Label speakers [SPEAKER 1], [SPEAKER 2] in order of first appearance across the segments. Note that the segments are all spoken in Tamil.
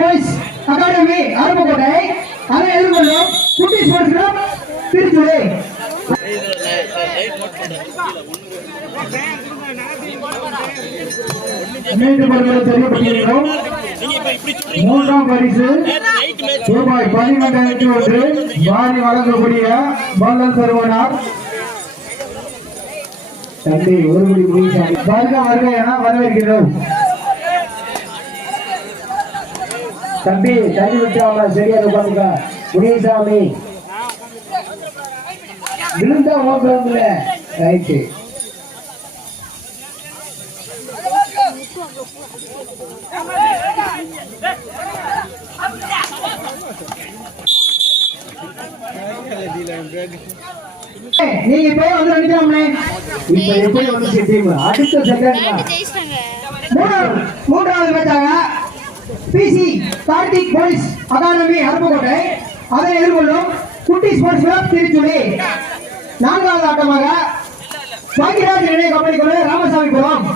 [SPEAKER 1] PC boys academy Aruppukottai. அதை எதிர்கொள்ளும் குட்டி ஸ்போர்ட்ஸ் கிளப் திருச்சுழி மீண்டும் ஒருமுறை தெரியப்படுகிறோம் மூன்றாம் பரிசு ரூபாய் பதினெட்டாயிரத்தி ஒன்று வாரி வழங்கக்கூடிய பாலன் பெறுவனார் தந்தை ஒரு மணி வருக வருக என வரவேற்கிறோம். தம்பி தள்ளி விட்டாம சரியா உட்காந்துக்க. முனியசாமி விழுந்தா ஓட்டுறவங்கள ரைட்டு நீங்க இப்ப வந்து நினைக்கலாமே இப்ப எப்படி வந்து அடுத்த செகண்ட் மூணாவது மூன்றாவது மேட்சாக PC Karthik police academy Aruppukottai. அதை எதிர்கொள்ளும் குட்டி ஸ்போர்ட்ஸ் கிளப் திருச்சுழி நான்காவது ஆட்டமாக பாக்கியராஜ் இணைய கபடி குழு ராமசாமிபுரம்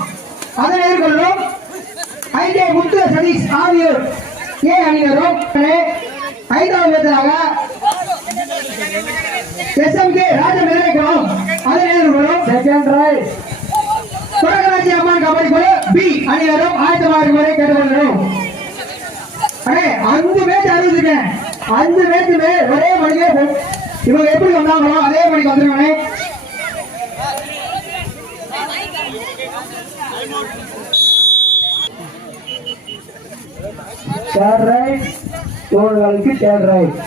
[SPEAKER 1] அதை எதிர்கொள்ளும் ஐடிஐ முத்து சதீஷ் ஆகியோர். ஏ அணியினரும் ஐந்தாவது மேட்சாக எஸ்எம்கே ராஜ நிலைக்குளம் அதை எதிர்கொள்ளும் செகண்ட் ரைட் குரகராட்சி அம்மன் கபடி குழு பி அணியினரும் ஆயத்தமாக இருக்குமாறு கேட்டுக்கொள்கிறோம். அண்ணே அஞ்சு மேட்ச் அறிவிச்சிருக்கேன் அஞ்சு மேட்சுமே ஒரே மணிக்கே இவங்க எப்படி வந்தாங்களோ அதே மணிக்கு வந்துருக்கானே தேர்ட் ரைட் தோள்களுக்கு தேர்ட் ரைட்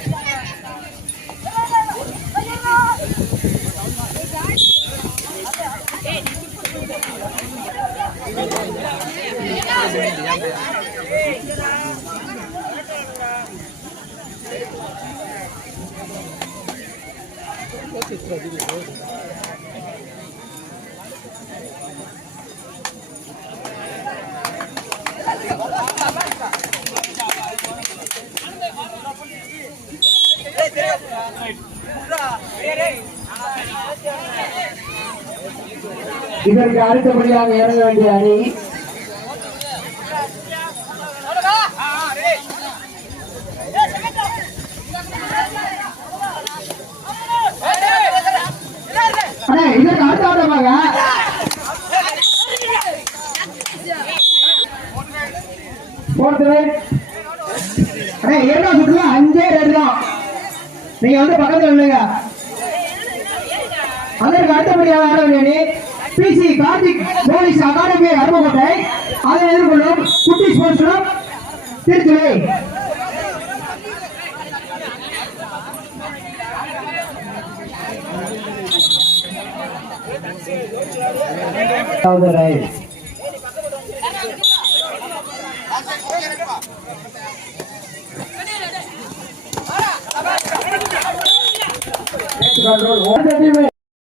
[SPEAKER 1] இதற்கு அடுத்தபடியாக இறங்க வேண்டிய அணி அண்ணே இதற்கு அடுத்த ஆட்டமாக அண்ணே இரண்டாம் சுற்றுல அஞ்சே தான் நீங்க வந்து பக்கத்துல இல்லைங்க அதற்கு அடுத்தபடியாக ஆட வேண்டிய அணி PC Karthik police academy Aruppukottai அதை எதிர்கொள்ளும் குட்டி sports club right control. What the